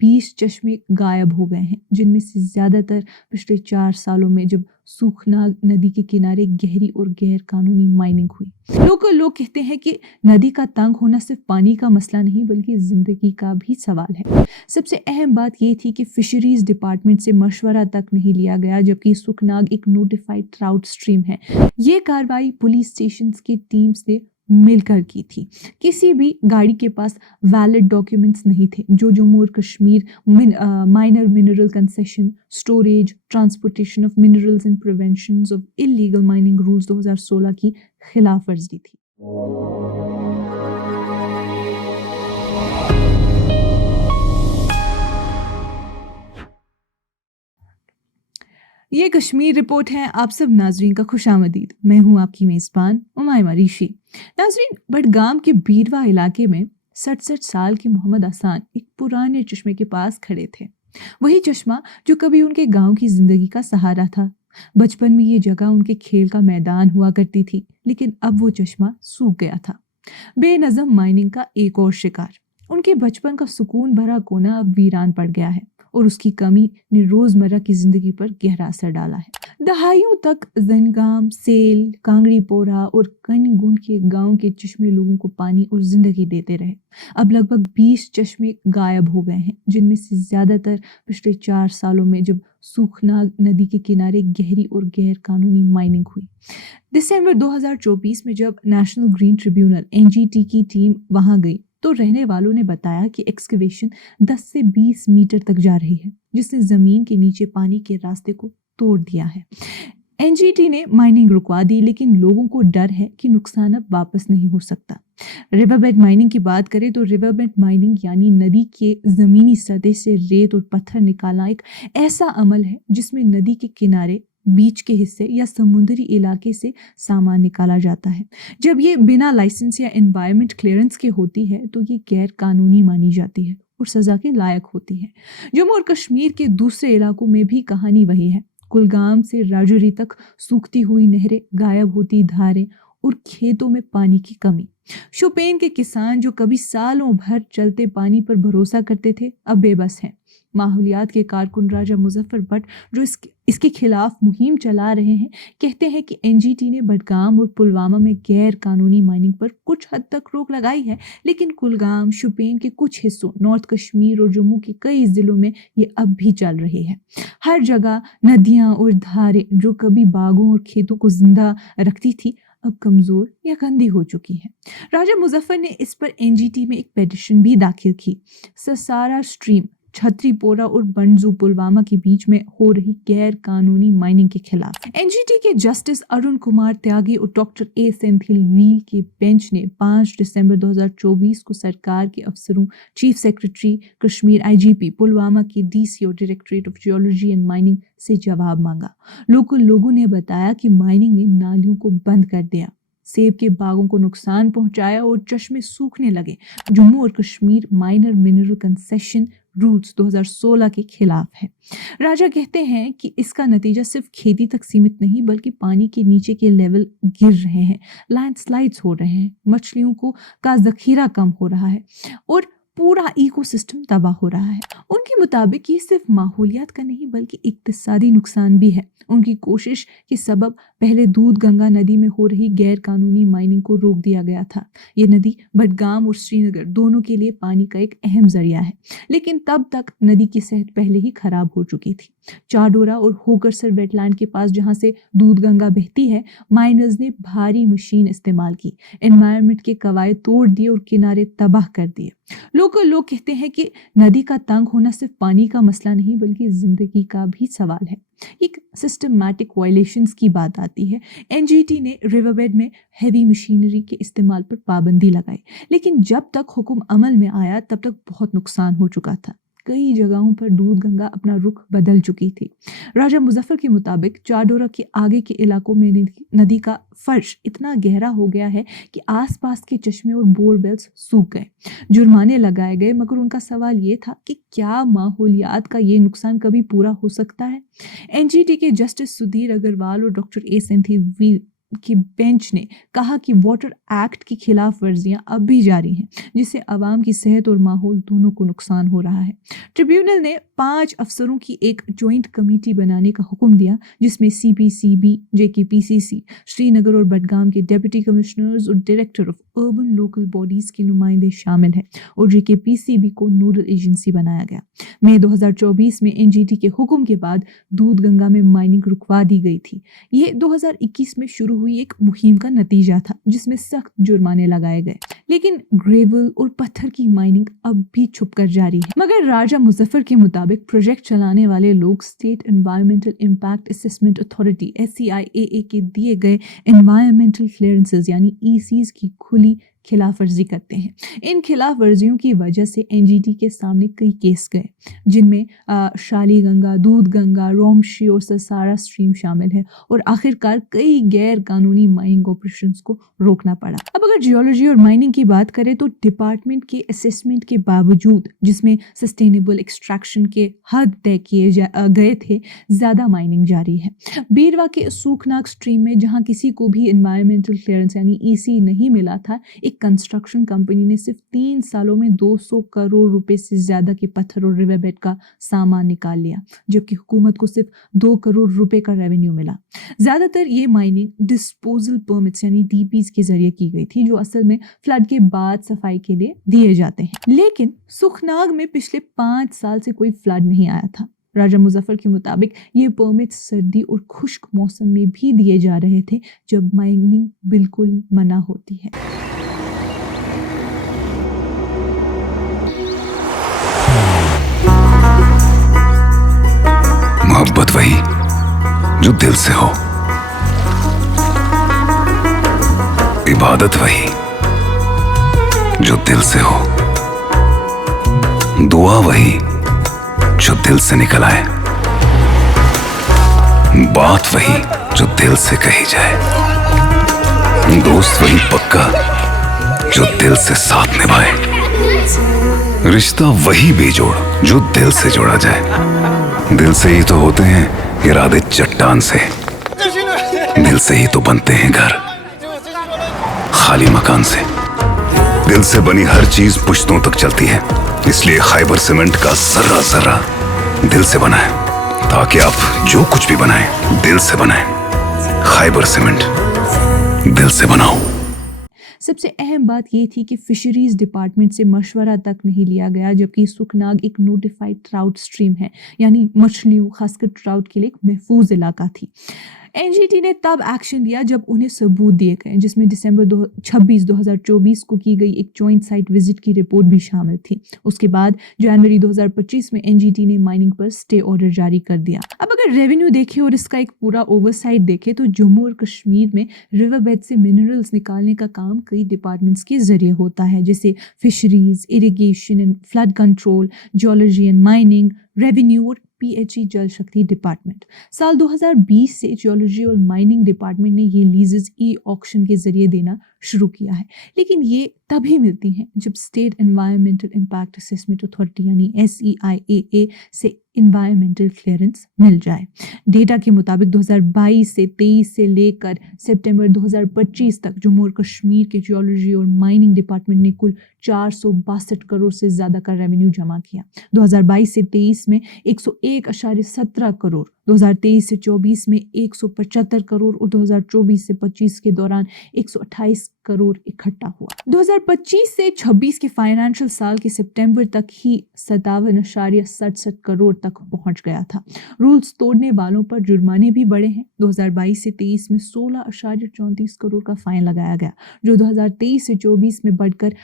20 चश्मे गायब हो गए हैं, जिनमें से ज़्यादातर पिछले 4 सालों में जब सूखनाग नदी के किनारे गहरी और गैर कानूनी माइनिंग हुई। लोग कहते हैं कि नदी का तंग होना सिर्फ पानी का मसला नहीं बल्कि जिंदगी का भी सवाल है। सबसे अहम बात ये थी कि फिशरीज डिपार्टमेंट से मशवरा तक नहीं लिया गया, जबकि सूखनाग एक नोटिफाइड ट्राउट स्ट्रीम है। ये कार्रवाई पुलिस स्टेशन की टीम से मिलकर की थी। किसी भी गाड़ी के पास वैलिड डॉक्यूमेंट्स नहीं थे जो जम्मू और Kashmir minor mineral concession, storage, transportation of minerals and prevention of illegal mining rules 2016 की खिलाफ वर्जी थी। ये कश्मीर रिपोर्ट है। आप सब नाजरीन का खुशामदीद। मैं हूं आपकी मेज़बान उमाइमा ऋषि। नाजरीन, बडगाम के बीरवा इलाके में 67 साल के मोहम्मद आसान एक पुराने चश्मे के पास खड़े थे। वही चश्मा जो कभी उनके गांव की जिंदगी का सहारा था। बचपन में ये जगह उनके खेल का मैदान हुआ करती थी, लेकिन अब वो चश्मा सूख गया था। बेनज़म माइनिंग का एक और शिकार। उनके बचपन का सुकून भरा कोना अब वीरान पड़ गया है और उसकी कमी ने रोजमर्रा की जिंदगी पर गहरा असर डाला है। दहाइयों तक जनगाम, सेल, कांगड़ी पोरा और कनगुंड के गांव के चश्मे लोगों को पानी और जिंदगी देते रहे। अब लगभग 20 चश्मे गायब हो गए हैं, जिनमें से ज्यादातर पिछले 4 सालों में जब सूखनाग नदी के किनारे गहरी और गैर कानूनी माइनिंग हुई। दिसंबर 2024 में जब नेशनल ग्रीन ट्रिब्यूनल (एनजीटी) की टीम वहां गई तो रहने वालों ने बताया कि एक्सकवेशन 10 से 20 मीटर तक जा रही है, जिसने जमीन के नीचे पानी के रास्ते को तोड़ दिया है। एनजीटी ने माइनिंग रुकवा दी, लेकिन लोगों को डर है कि नुकसान अब वापस नहीं हो सकता। रिवरबेड माइनिंग की बात करें तो रिवरबेड माइनिंग यानी नदी के जमीनी सतह से रेत और पत्थर निकालना एक ऐसा अमल है जिसमें नदी के किनारे, बीच के हिस्से या समुद्री इलाके से सामान निकाला जाता है। जब ये बिना लाइसेंस या एनवायरमेंट क्लियरेंस के होती है तो ये गैर कानूनी मानी जाती है और सजा के लायक होती है। जम्मू और कश्मीर के दूसरे इलाकों में भी कहानी वही है। कुलगाम से राजौरी तक सूखती हुई नहरें, गायब होती धारें और खेतों में पानी की कमी। शोपियान के किसान जो कभी सालों भर चलते पानी पर भरोसा करते थे, अब बेबस हैं। माहौलियात के कारकुन राजा मुजफ्फर भट्ट जो इसके खिलाफ मुहिम चला रहे हैं, कहते हैं कि एनजीटी ने बडगाम और पुलवामा में गैर कानूनी माइनिंग पर कुछ हद तक रोक लगाई है, लेकिन कुलगाम, शोपियान के कुछ हिस्सों, नॉर्थ कश्मीर और जम्मू के कई जिलों में ये अब भी चल रही है। हर जगह नदियां और धारें जो कभी बागों और खेतों को जिंदा रखती थी, अब कमजोर या गंदी हो चुकी है। राजा मुजफ्फर ने इस पर एनजीटी में एक पिटीशन भी दाखिल की। ससारा स्ट्रीम, छतरीपोरा और बंजू पुलवामा के बीच में हो रही गैर कानूनी माइनिंग के खिलाफ एनजीटी के जस्टिस अरुण कुमार त्यागी और डॉक्टर ए सेंथिल वील के बेंच ने 5 दिसंबर 2024 को सरकार के अफसरों, chief secretary Kashmir, IGP, Pulwama के डीसी और directorate of geology and mining से जवाब मांगा। लोगों ने बताया कि माइनिंग ने नालियों को बंद कर दिया, सेब के बागों को नुकसान पहुंचाया और चश्मे सूखने लगे। जम्मू और Kashmir minor mineral concession rules 2016 के खिलाफ है। राजा कहते हैं कि इसका नतीजा सिर्फ खेती तक सीमित नहीं बल्कि पानी के नीचे के लेवल गिर रहे हैं, लैंडस्लाइड्स हो रहे हैं, मछलियों का जखीरा कम हो रहा है और पूरा इकोसिस्टम तबाह हो रहा है। उनके मुताबिक ये सिर्फ माहौलियात का नहीं बल्कि इक्तिसादी नुकसान भी है। उनकी कोशिश के सबब पहले दूध गंगा नदी में हो रही गैर कानूनी माइनिंग को रोक दिया गया था। ये नदी बडगाम और श्रीनगर दोनों के लिए पानी का एक अहम जरिया है, लेकिन तब तक नदी की सेहत पहले ही खराब हो चुकी थी। चाडोरा और होकरसर वेटलैंड के पास जहां से दूध गंगा बहती है, माइनर्स ने भारी मशीन इस्तेमाल की, एनवायरनमेंट के कवायद तोड़ दिए और किनारे तबाह कर दिए। लोग कहते हैं कि नदी का तंग होना सिर्फ पानी का मसला नहीं बल्कि जिंदगी का भी सवाल है। एक सिस्टमैटिक वायलेशंस की बात आती है। एनजीटी ने रिवरबेड में हेवी मशीनरी के इस्तेमाल पर पाबंदी लगाई, लेकिन जब तक हुक्म अमल में आया तब तक बहुत नुकसान हो चुका था। कई जगहों पर दूध गंगा अपना रुख बदल चुकी थी। राजा मुजफ्फर के मुताबिक चाडोरा के आगे के इलाकों में नदी का फर्श इतना गहरा हो गया है कि आसपास के चश्मे और बोरवेल्स सूख गए। जुर्माने लगाए गए, मगर उनका सवाल ये था कि क्या माहौलियात का ये नुकसान कभी पूरा हो सकता है। एनजीटी के जस्टिस सुधीर अग्रवाल और डॉक्टर ए सेंथिल की बेंच ने कहा कि वाटर एक्ट की खिलाफ वर्जियां अब भी जारी हैं, जिससे आवाम की सेहत और माहौल दोनों को नुकसान हो रहा है। ट्रिब्यूनल ने 5 अफसरों की एक ज्वाइंट कमेटी बनाने का हुक्म दिया, जिसमें CPCB, JKPCC, श्रीनगर और बडगाम के डिप्टी कमिश्नर्स और director of urban local bodies के नुमाइंदे शामिल हैं, और JKPCB को नोडल एजेंसी बनाया गया। मई 2024 में NGT के हुक्म के बाद दूध गंगा में माइनिंग रुकवा दी गई थी। ये 2021 में शुरू हुई एक मुहिम का नतीजा था, जिसमें सख्त जुर्माने लगाए गए, लेकिन ग्रेवल और पत्थर की माइनिंग अब भी छुपकर जारी है। मगर राजा मुजफ्फर के मुताबिक प्रोजेक्ट चलाने वाले लोग state environmental impact assessment authority SEIAA के दिए गए एनवायरमेंटल क्लियरेंसेस यानी ECs की खुली खिलाफ वर्जी करते हैं। इन खिलाफ वर्जियों की वजह से NGT के सामने कई केस गए, जिनमें शाली गंगा, दूध गंगा, रोमशी और ससारा स्ट्रीम शामिल है, और आखिरकार कई गैर कानूनी माइनिंग ऑपरेशंस को रोकना पड़ा। अब अगर जियोलॉजी और माइनिंग की बात करें तो डिपार्टमेंट के असेसमेंट के बावजूद, जिसमें सस्टेनेबल एक्सट्रैक्शन के हद तय किए गए थे, ज़्यादा माइनिंग जारी है। बीरवा के सूखनाग स्ट्रीम में जहाँ किसी को भी एनवायरमेंटल क्लियरेंस यानी EC नहीं मिला था, एक कंस्ट्रक्शन कंपनी ने सिर्फ 3 सालों में 200 करोड़ रुपए से ज्यादा के पत्थर और रिवरबेड का सामान निकाल लिया, जबकि हुकूमत को सिर्फ 2 करोड़ रुपए का रेवेन्यू मिला। ज्यादातर ये माइनिंग डिस्पोजल परमिट्स यानी DPs के जरिए की गई थी, जो असल में फ्लड के बाद सफाई के लिए दिए जाते हैं। लेकिन सुखनाग में पिछले 5 साल से कोई फ्लड नहीं आया था। राजा मुजफ्फर के मुताबिक ये परमिट सर्दी और खुश्क मौसम में भी दिए जा रहे थे, जब माइनिंग बिल्कुल मना होती है। मोहब्बत वही जो दिल से हो, इबादत वही जो दिल से हो, दुआ वही जो दिल से निकल आए, बात वही जो दिल से कही जाए, दोस्त वही पक्का जो दिल से साथ निभाए, रिश्ता वही बेजोड़ जो दिल से जोड़ा जाए। दिल से ही तो होते हैं इरादे चट्टान से, दिल से ही तो बनते हैं घर खाली मकान से। दिल से बनी हर चीज पुश्तों तक चलती है, इसलिए खैबर सीमेंट का जर्रा जर्रा दिल से बना है, ताकि आप जो कुछ भी बनाएं दिल से बनाएं। खैबर सीमेंट, दिल से बनाओ। सबसे अहम बात ये थी कि फिशरीज डिपार्टमेंट से मशवरा तक नहीं लिया गया, जबकि सुखनाग एक नोटिफाइड ट्राउट स्ट्रीम है, यानी मछलियों खासकर ट्राउट के लिए एक महफूज इलाका थी। NGT ने तब एक्शन लिया जब उन्हें सबूत दिए गए, जिसमें दिसंबर 26, 2024 को की गई एक जॉइंट साइट विजिट की रिपोर्ट भी शामिल थी। उसके बाद जनवरी 2025 में NGT ने माइनिंग पर स्टे ऑर्डर जारी कर दिया। अब अगर रेवेन्यू देखें और इसका एक पूरा ओवरसाइट देखें तो जम्मू और कश्मीर में रिवरबेड से मिनरल्स निकालने का काम कई डिपार्टमेंट्स के जरिए होता है, जैसे fisheries, irrigation and flood control, geology and mining, revenue और PHE जल शक्ति डिपार्टमेंट। साल 2020 से जियोलॉजी और माइनिंग डिपार्टमेंट ने ये लीजेस ऑक्शन के जरिए देना शुरू किया है, लेकिन ये तभी मिलती हैं जब state environmental impact assessment authority यानी SEIAA से एनवायरमेंटल क्लियरेंस मिल जाए। डेटा के मुताबिक 2022 से 23 से लेकर सितंबर 2025 तक जम्मू और कश्मीर के जियोलॉजी और माइनिंग डिपार्टमेंट ने कुल 462 करोड़ से ज़्यादा का रेवेन्यू जमा किया। 2022 से 23 में 101.17 करोड़, 2023 से 24 में 175 करोड़ और 2024 से 25 के दौरान 128 करोड़ इकट्ठा हुआ। 2025 से 26 के फाइनेंशियल साल के सितंबर तक ही 57.67 करोड़ तक पहुंच गया था। रूल्स तोड़ने वालों पर जुर्माने भी बढ़े हैं। 2022 से 23 में 16.34 करोड़ का फाइन लगाया गया, जो 2023 से 24 में बढ़कर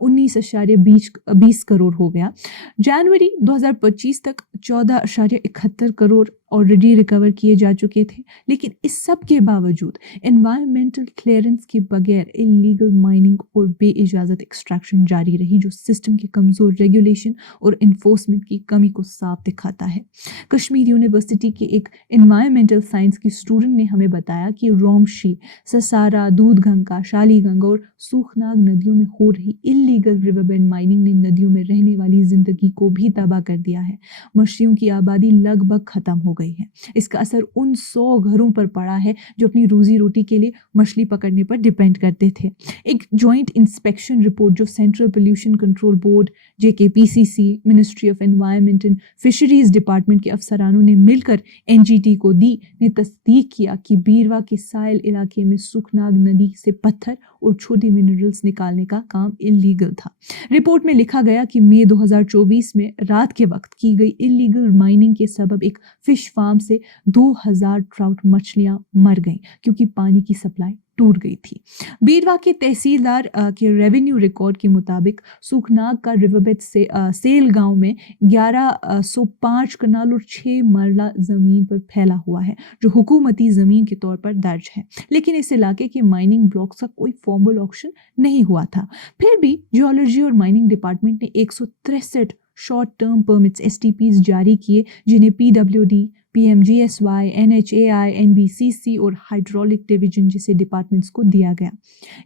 19.20 करोड़ हो गया। जनवरी 2025 तक 14.71 करोड़ ऑलरेडी रिकवर किए जा चुके थे। लेकिन इस सब के बावजूद एनवायरमेंटल क्लियरेंस के बगैर इलीगल माइनिंग और बेइजाज़त एक्सट्रैक्शन जारी रही, जो सिस्टम के कमज़ोर रेगुलेशन और इन्फोर्समेंट की कमी को साफ दिखाता है। कश्मीर यूनिवर्सिटी के एक एनवायरमेंटल साइंस की स्टूडेंट ने हमें बताया कि रोमशी, ससारा, दूधगंगा, शालीगंगा और सूखनाग नदियों में हो रही इलीगल रिवरबेड माइनिंग ने नदियों में रहने वाली जिंदगी को भी तबाह कर दिया है। मछलियों की आबादी लगभग खत्म हो गई है। इसका असर उन 100 घरों पर पड़ा है जो अपनी रोजी रोटी के लिए मछली पकड़ने पर डिपेंड करते थे। एक जॉइंट इंस्पेक्शन रिपोर्ट जो central pollution control board, JKPCC, ministry of environment and fisheries department के अफसरानों ने मिलकर NGT को दी, ने तस्दीक किया कि बीरवा के साइल इलाके में सुखनाग नदी से पत्थर और छोटे मिनरल्स निकालने का काम इलीगल था। रिपोर्ट में लिखा गया कि मई 2024 में रात के वक्त की गई इलीगल माइनिंग के सबब एक फिश फार्म से 2000 ट्राउट मछलियां मर गईं क्योंकि पानी की सप्लाई टूट गई थी। बीरवा के तहसीलदार के रेवेन्यू रिकॉर्ड के मुताबिक सूखनाग का रिवरबेड से सेल गांव में 1105 कनाल और 6 मरला जमीन पर फैला हुआ है, जो हुकूमती जमीन के तौर पर दर्ज है, लेकिन इस इलाके के माइनिंग ब्लॉक्स का कोई फॉर्मल ऑक्शन नहीं हुआ था। फिर भी जियोलॉजी और माइनिंग डिपार्टमेंट ने 163 शॉर्ट टर्म परमिट्स STPs जारी किए, जिन्हें PWD, PMGSY, NHAI, NBCC और हाइड्रोलिक डिवीजन जैसे डिपार्टमेंट्स को दिया गया।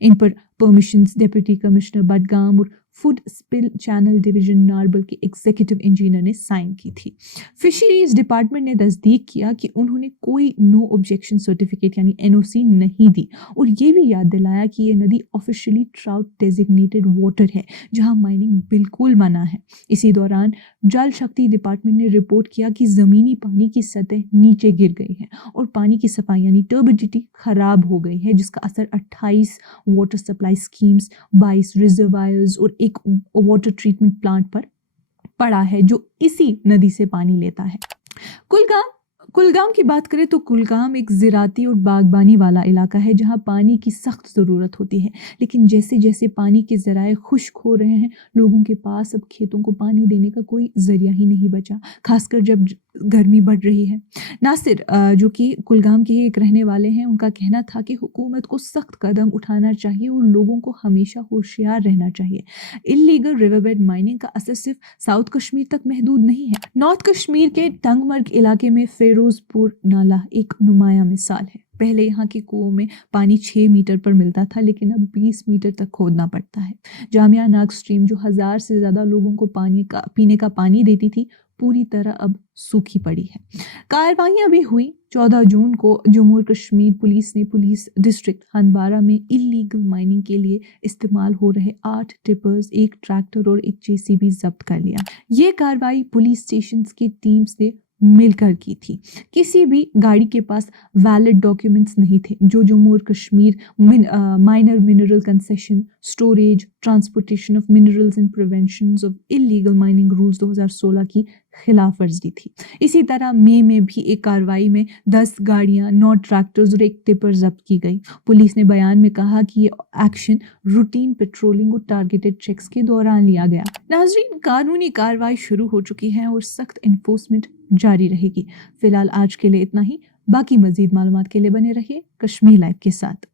इन पर परमिशंस डिप्टी कमिश्नर बडगाम और food spill channel division Narbal के एग्जीक्यूटिव इंजीनियर ने साइन की थी। फिशरीज डिपार्टमेंट ने तस्दीक किया कि उन्होंने कोई नो ऑब्जेक्शन सर्टिफिकेट यानी NOC नहीं दी और ये भी याद दिलाया कि ये नदी ऑफिशियली ट्राउट डेजिग्नेटेड वाटर है, जहां माइनिंग बिल्कुल मना है। इसी दौरान जल शक्ति डिपार्टमेंट ने रिपोर्ट किया कि ज़मीनी पानी की सतह नीचे गिर गई है और पानी की सफाई यानी टर्बिडिटी खराब हो गई है, जिसका असर 28 वाटर सप्लाई स्कीम्स, 22 रिजर्वायर्स और एक वाटर ट्रीटमेंट प्लांट पर पड़ा है, जो इसी नदी से पानी लेता है। कुलगाम की बात करें तो कुलगाम एक ज़राती और बागबानी वाला इलाका है, जहां पानी की सख्त ज़रूरत होती है, लेकिन जैसे जैसे पानी के ज़राए खुश्क हो रहे हैं, लोगों के पास अब खेतों को पानी देने का कोई ज़रिया ही नहीं बचा, खासकर जब गर्मी बढ़ रही है। नासिर, जो कि कुलगाम के ही एक रहने वाले हैं, उनका कहना था कि हुकूमत को सख्त कदम उठाना चाहिए और लोगों को हमेशा होशियार रहना चाहिए। इलीगल रिवरबेड माइनिंग का असर सिर्फ साउथ कश्मीर तक महदूद नहीं है। नॉर्थ कश्मीर के टंगमर्ग इलाके में फिरोजपुर नाला एक नुमाया मिसाल है। पहले यहाँ के कुओं में पानी 6 मीटर पर मिलता था, लेकिन अब 20 मीटर तक खोदना पड़ता है। जामिया नाग स्ट्रीम, जो 1000 से ज़्यादा लोगों को पीने का पानी देती थी, पूरी तरह अब सूखी पड़ी है। कार्रवाइयां भी हुई। 14 जून को जम्मू और कश्मीर पुलिस ने पुलिस डिस्ट्रिक्ट हंदवारा में इलीगल माइनिंग के लिए इस्तेमाल हो रहे 8 टिपर्स, 1 ट्रैक्टर और 1 JCB जब्त कर लिया। ये कार्रवाई पुलिस स्टेशन की टीम से मिलकर की थी। किसी भी गाड़ी के पास वैलिड डॉक्यूमेंट्स नहीं थे, जो जम्मू और Kashmir minor mineral concession, storage, transportation of minerals and prevention of illegal mining rules 2016 की खिलाफ वर्जी थी। इसी तरह मई में भी एक कार्रवाई में 10 गाड़ियां, 9 ट्रैक्टर्स और 1 टिपर जब्त की गई। पुलिस ने बयान में कहा कि ये एक्शन रूटीन पेट्रोलिंग और टारगेटेड चेक्स के दौरान लिया गया। नाज़रीन, कानूनी कार्रवाई शुरू हो चुकी है और सख्त इन्फोर्समेंट जारी रहेगी। फिलहाल आज के लिए इतना ही। बाकी मजीद मालूमात के लिए बने रहिए कश्मीर लाइव के साथ।